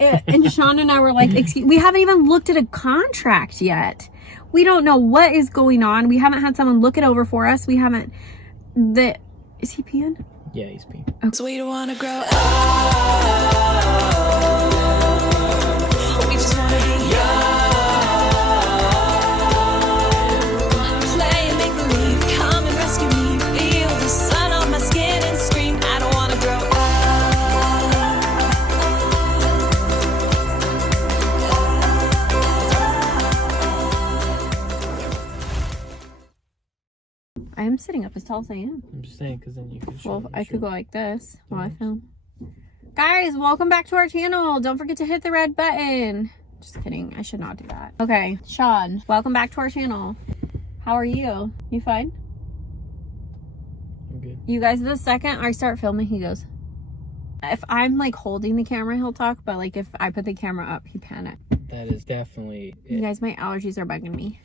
And Sean and I were like, we haven't even looked at a contract yet. We don't know what is going on. We haven't had someone look it over for us. We haven't. Is he peeing? Yeah, he's peeing. Okay. So we don't want to grow up. We just want to be young. Play and make believe. Come and rescue me. Feel the sun on my skin and scream. I don't want to grow up. I am sitting up as tall as I am. I'm just saying, because then you could show. Well, I could go like this while I film. Guys, welcome back to our channel. Don't forget to hit the red button. Just kidding. I should not do that. Okay, Sean, welcome back to our channel. How are you? You fine? I'm good. You guys, the second I start filming, he goes. If I'm like holding the camera, he'll talk, but like if I put the camera up, he panics. That is definitely it. You guys, my allergies are bugging me.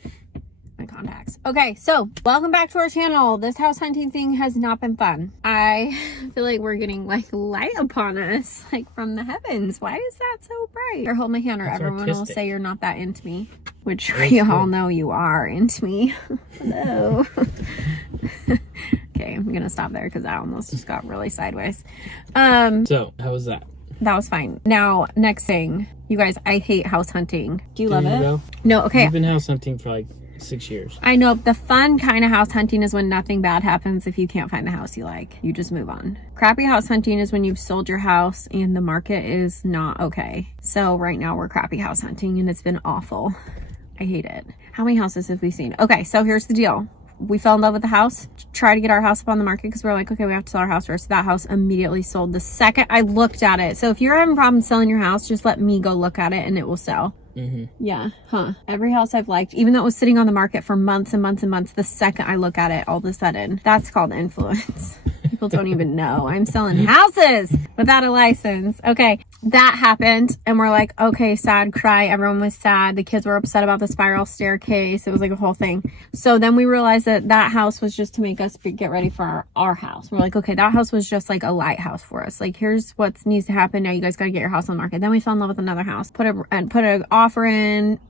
My contacts. Okay, so welcome back to our channel. This house hunting thing has not been fun. I feel like we're getting like light upon us, like from the heavens. Why is that so bright? Or hold my hand, or That's everyone artistic. will say you're not that into me, which That's we cool. all know you are into me. Hello. Okay, I'm gonna stop there because I almost just got really sideways. So, how was that? That was fine. Now, next thing, you guys, I hate house hunting. Do you love There it? you go. No, okay. You've been house hunting for like 6 years. I know. The fun kind of house hunting is when nothing bad happens. If you can't find the house you like, you just move on. Crappy house hunting is when you've sold your house and the market is not okay. So right now we're crappy house hunting and it's been awful. I hate it. How many houses have we seen? Okay, so here's the deal. We fell in love with the house, try to get our house up on the market because we're like, okay, we have to sell our house first. That house immediately sold the second I looked at it. So if you're having problems selling your house, just let me go look at it and it will sell. Yeah, every house I've liked, even though it was sitting on the market for months and months and months, the second I look at it, all of a sudden, that's called influence. People don't even know I'm selling houses without a license. Okay, that happened and we're like, okay, sad, cry. Everyone was sad. The kids were upset about the spiral staircase. It was like a whole thing. So then we realized that that house was just to make us get ready for our house. We're like, okay, that house was just like a lighthouse for us. Like, here's what needs to happen. Now you guys got to get your house on the market. Then we fell in love with another house, put an offer in,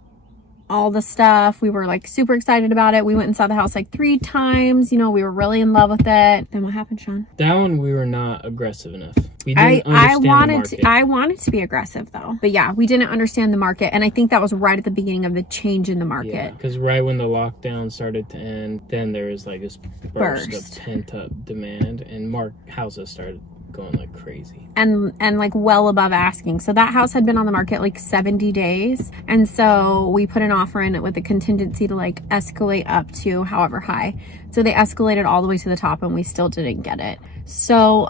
all the stuff. We were like super excited about it. We went and saw the house like 3 times. You know, we were really in love with it. Then what happened, Sean? That one we were not aggressive enough. We didn't understand the market. I wanted to be aggressive though. But yeah, we didn't understand the market. And I think that was right at the beginning of the change in the market. Yeah, because right when the lockdown started to end, then there was like this burst of pent up demand and houses started going like crazy and like well above asking. So that house had been on the market like 70 days, and so we put an offer in it with a contingency to like escalate up to however high. So they escalated all the way to the top and we still didn't get it. So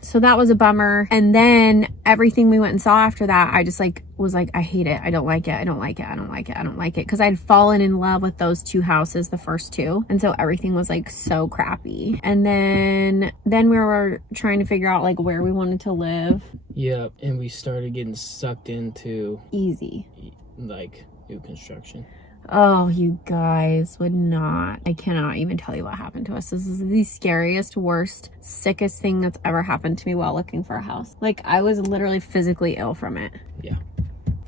so that was a bummer. And then everything we went and saw after that, I just like was like, I hate it. I don't like it. I don't like it. I don't like it. I don't like it. Because I'd fallen in love with those 2 houses, the first 2. And so everything was like so crappy. And then we were trying to figure out like where we wanted to live. Yep, and we started getting sucked into Easy. like new construction. Oh, you guys would not. I cannot even tell you what happened to us. This is the scariest, worst, sickest thing that's ever happened to me while looking for a house. Like, I was literally physically ill from it. Yeah.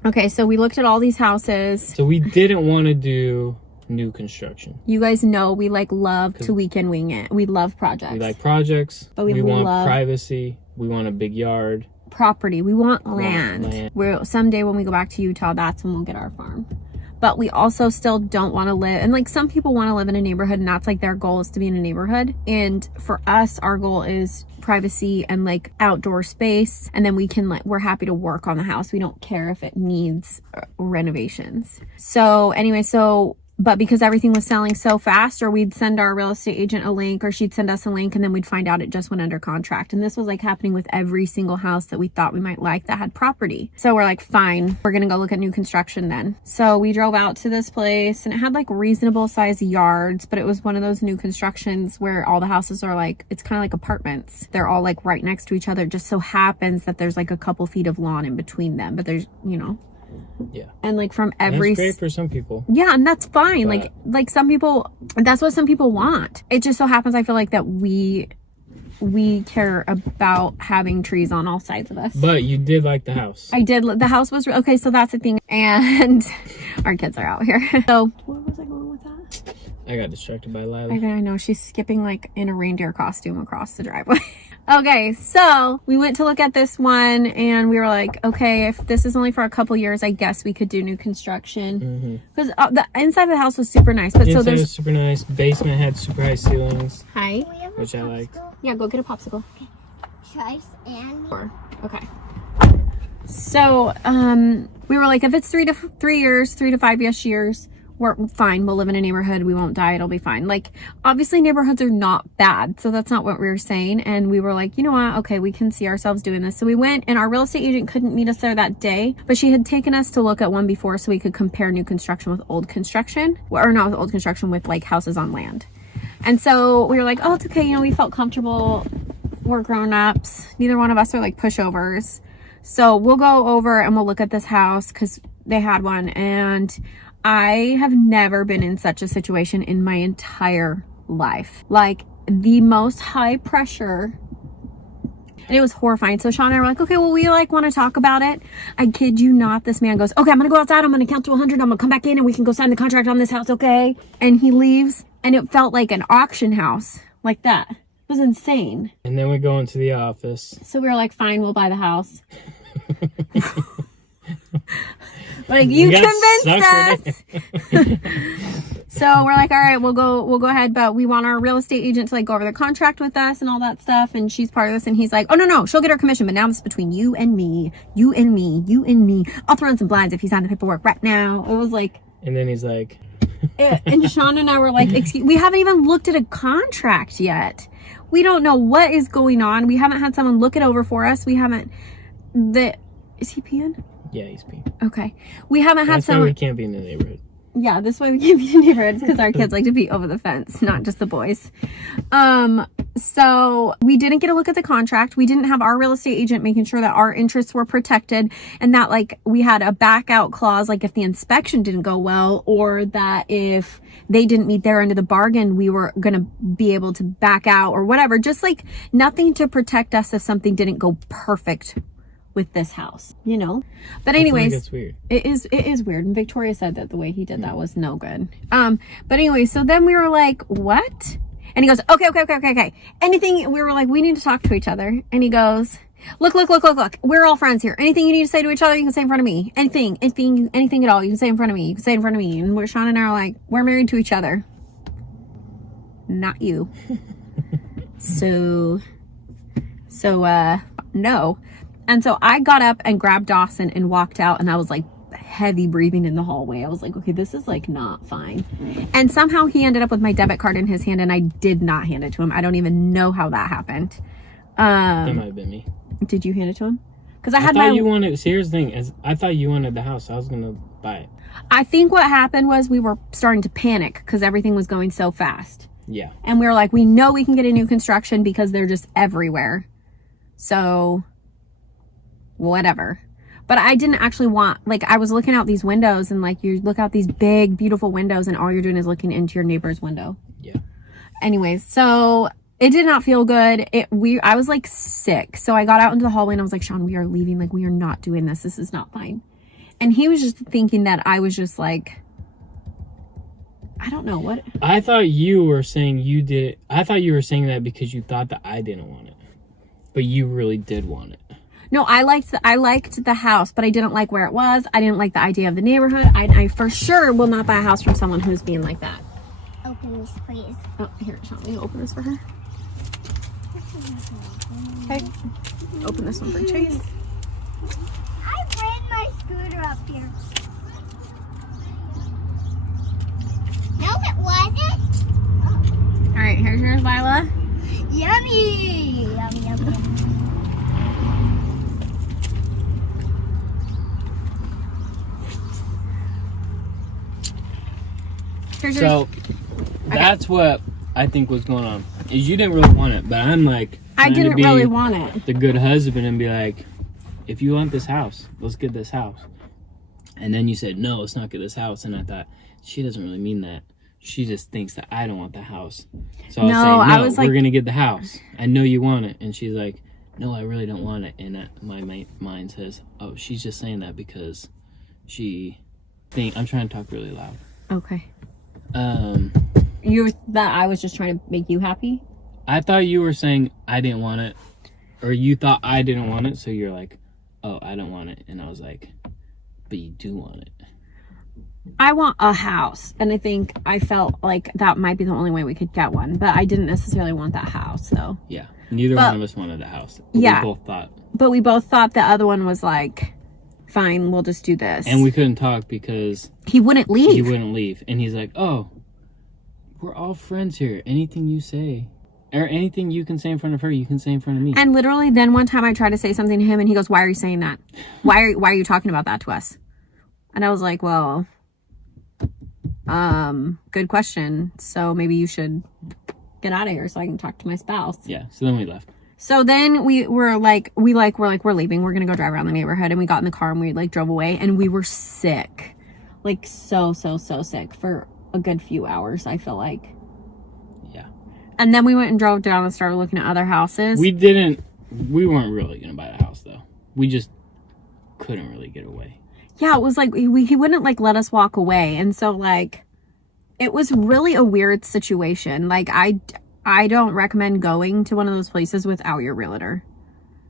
Okay, so we looked at all these houses. So we didn't want to do new construction. You guys know we like love to weekend wing it. We love projects. We like projects. But we want love privacy. We want a big yard. Property. We want land. Someday when we go back to Utah, that's when we'll get our farm. But we also still don't want to live, and like some people want to live in a neighborhood and that's like their goal is to be in a neighborhood. And for us, our goal is privacy and like outdoor space. And then we can like, we're happy to work on the house. We don't care if it needs renovations. So anyway, but because everything was selling so fast, or we'd send our real estate agent a link, or she'd send us a link, and then we'd find out it just went under contract. And this was like happening with every single house that we thought we might like that had property. So we're like, fine, we're gonna go look at new construction then. So we drove out to this place and it had like reasonable size yards, but it was one of those new constructions where all the houses are like, it's kind of like apartments. They're all like right next to each other. It just so happens that there's like a couple feet of lawn in between them, but there's, you know. Yeah. And like from every, that's great for some people. Yeah, and that's fine. But like some people, that's what some people want. It just so happens I feel like that we we care about having trees on all sides of us. But you did like the house. I did. The house was okay. So that's the thing. And our kids are out here. So where was I going with that? I got distracted by Lila. I know she's skipping like in a reindeer costume across the driveway. Okay, so we went to look at this one and we were like, okay, if this is only for a couple years, I guess we could do new construction. Because the inside of the house was super nice. But The so inside there's was super nice. Basement had super high ceilings, hi, which I liked. yeah, go get a popsicle. Rice and Okay. So we were like, if it's 3 to 5 years, we're fine. We'll live in a neighborhood. We won't die. It'll be fine. Like, obviously neighborhoods are not bad. So that's not what we were saying. And we were like, you know what? Okay, we can see ourselves doing this. So we went, and our real estate agent couldn't meet us there that day, but she had taken us to look at one before so we could compare new construction with old construction, or not with old construction, with like houses on land. And so we were like, oh, it's okay. You know, we felt comfortable. We're grown-ups. Neither one of us are like pushovers. So we'll go over and we'll look at this house because they had one. And I have never been in such a situation in my entire life. Like, the most high pressure. And it was horrifying. So Sean and I were like, okay, well, we like want to talk about it. I kid you not. This man goes, okay, I'm going to go outside. I'm going to count to 100. I'm going to come back in and we can go sign the contract on this house. Okay. And he leaves, and it felt like an auction house, like that. It was insane. And then we go into the office. So we were like, fine, we'll buy the house. Like, you convinced us. So we're like, all right, we'll go ahead, but we want our real estate agent to like go over the contract with us and all that stuff, and she's part of this. And he's like, oh no, she'll get her commission, but now this is between you and me. I'll throw in some blinds if you sign the paperwork right now. It was like, And then he's like, and Sean and I were like, we haven't even looked at a contract yet. We don't know what is going on. We haven't had someone look it over for us. We haven't. Is he peeing? yeah, he's peeing. Okay. We haven't had That's why someone. we can't be in the neighborhood. Yeah, this way we can't be in neighborhoods because our kids like to be over the fence, not just the boys. So we didn't get a look at the contract. We didn't have our real estate agent making sure that our interests were protected, and that like we had a back out clause, like if the inspection didn't go well, or that if they didn't meet their end of the bargain, we were going to be able to back out or whatever. Just like nothing to protect us if something didn't go perfect with this house, you know. But anyways, it's weird. it is weird, and Victoria said that the way he did that was no good. But anyway, so then we were like, what? And he goes, okay, anything. We were like, we need to talk to each other. And he goes, look, we're all friends here. Anything you need to say to each other, you can say in front of me. Anything at all, you can say in front of me. You can say in front of me. And Sean and I are like, we're married to each other, not you. so no. And so I got up and grabbed Dawson and walked out, and I was like heavy breathing in the hallway. I was like, okay, this is like not fine. And somehow he ended up with my debit card in his hand, and I did not hand it to him. I don't even know how that happened. That might have been me. Did you hand it to him? Because I had thought my. you wanted. See, here's the thing: is I thought you wanted the house. I was gonna buy it. I think what happened was we were starting to panic because everything was going so fast. Yeah. And we were like, we know we can get a new construction because they're just everywhere. So whatever. But I didn't actually want, like, I was looking out these windows, and like you look out these big beautiful windows and all you're doing is looking into your neighbor's window. Yeah. Anyways, so it did not feel good. I was like sick. So I got out into the hallway and I was like, Sean, we are leaving. Like, we are not doing this. This is not fine. And he was just thinking that I was just like, I don't know what. I thought you were saying you did. I thought you were saying that because you thought that I didn't want it, but you really did want it. No, I liked the house, but I didn't like where it was. I didn't like the idea of the neighborhood. I for sure will not buy a house from someone who's being like that. open this, please. Oh, here, Sean, will you open this for her? Okay. Open this one for Chase. I ran my scooter up here. No, it wasn't. All right, here's yours, Lila. Yummy. Yum, yum, yum. Here's yours. So that's what I think was going on. Is you didn't really want it, but I'm like, I didn't really want it. The good husband and be like, if you want this house, let's get this house. And then you said, no, let's not get this house. And I thought, she doesn't really mean that. she just thinks that I don't want the house. So No, I I was was saying, no, like- we're gonna get the house. I know you want it. And she's like, no, I really don't want it. And my mind says, oh, she's just saying that because I'm trying to talk really loud. Okay. I I was just trying to make you happy? thought you were saying I didn't want it, or you thought I didn't want it, so you're like, oh, I don't want it. And I was like, but you do want it. I want a house, and I felt like that might be the only way we could get one, but I didn't necessarily want that house, though. Yeah, neither one of us wanted a house. Yeah. We both thought the other one was like, fine, we'll just do this. And we couldn't talk because he wouldn't leave. And he's like, oh, we're all friends here. Anything you say, or anything you can say in front of her, you can say in front of me. And literally then one time I tried to say something to him, and he goes, why are you saying that? Why are you talking about that to us? And I was like, well, good question. So maybe you should get out of here so I can talk to my spouse. Yeah. So then we left. So then we're leaving. We're going to go drive around the neighborhood. And we got in the car and we drove away, and we were sick. Like so sick for a good few hours, I feel like. Yeah. And then we went and drove down and started looking at other houses. We weren't really going to buy the house though. We just couldn't really get away. Yeah, it was like he wouldn't let us walk away. And so it was really a weird situation. Like I don't recommend going to one of those places without your realtor,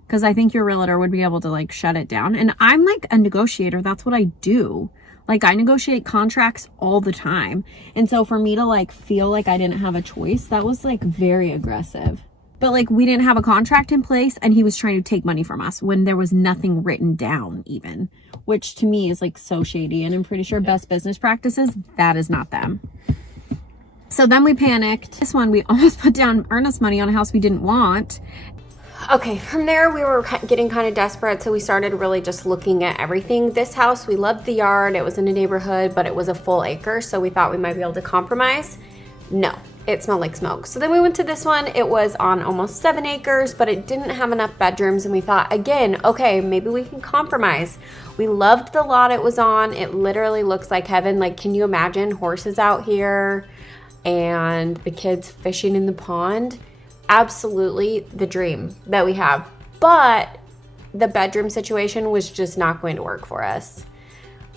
because I think your realtor would be able to shut it down. And I'm a negotiator. That's what I do. I negotiate contracts all the time. And so for me to feel like I didn't have a choice, that was very aggressive. But we didn't have a contract in place, and he was trying to take money from us when there was nothing written down even, which to me is so shady. And I'm pretty sure best business practices, that is not them. So then we panicked. This one, we almost put down earnest money on a house we didn't want. Okay, from there we were getting kind of desperate, so we started really just looking at everything. This house, we loved the yard. It was in a neighborhood, but it was a full acre, so we thought we might be able to compromise. No, it smelled like smoke. So then we went to this one. It was on almost 7 acres, but it didn't have enough bedrooms, and we thought, again, okay, maybe we can compromise. We loved the lot it was on. It literally looks like heaven. Can you imagine horses out here and the kids fishing in the pond? Absolutely the dream that we have. But the bedroom situation was just not going to work for us.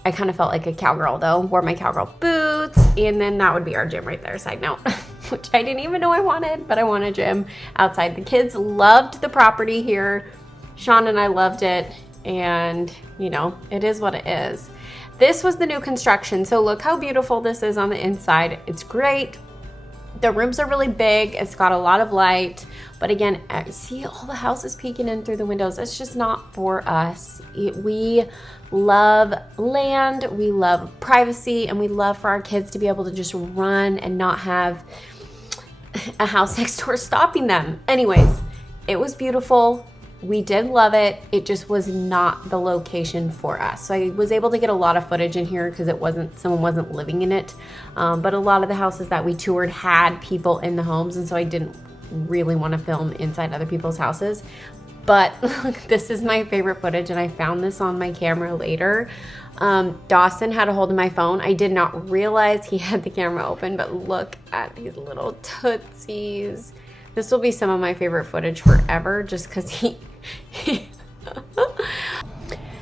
I kind of felt like a cowgirl though, wore my cowgirl boots, and then that would be our gym right there, side note, which I didn't even know I wanted, but I want a gym outside. The kids loved the property here. Sean and I loved it, and it is what it is. This was the new construction, so look how beautiful this is on the inside. It's great. The rooms are really big. It's got a lot of light, but again, see all the houses peeking in through the windows. It's just not for us. We love land, we love privacy, and we love for our kids to be able to just run and not have a house next door stopping them. Anyways, it was beautiful. We did love it. It just was not the location for us. So I was able to get a lot of footage in here because someone wasn't living in it. But a lot of the houses that we toured had people in the homes, and so I didn't really want to film inside other people's houses. But this is my favorite footage, and I found this on my camera later. Dawson had a hold of my phone. I did not realize he had the camera open, but look at these little tootsies. This will be some of my favorite footage forever, just because he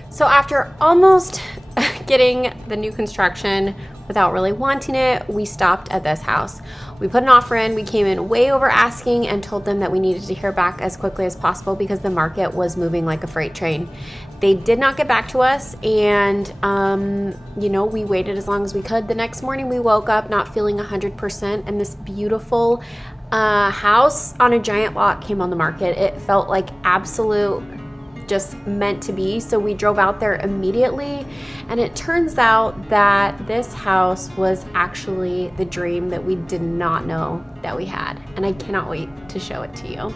So after almost getting the new construction without really wanting it, we stopped at this house. We put an offer in. We came in way over asking and told them that we needed to hear back as quickly as possible because the market was moving like a freight train. They did not get back to us, and we waited as long as we could. The next morning we woke up not feeling 100%, and this beautiful house on a giant lot came on the market. It felt like absolute, just meant to be. So we drove out there immediately, and it turns out that this house was actually the dream that we did not know that we had, and I cannot wait to show it to you.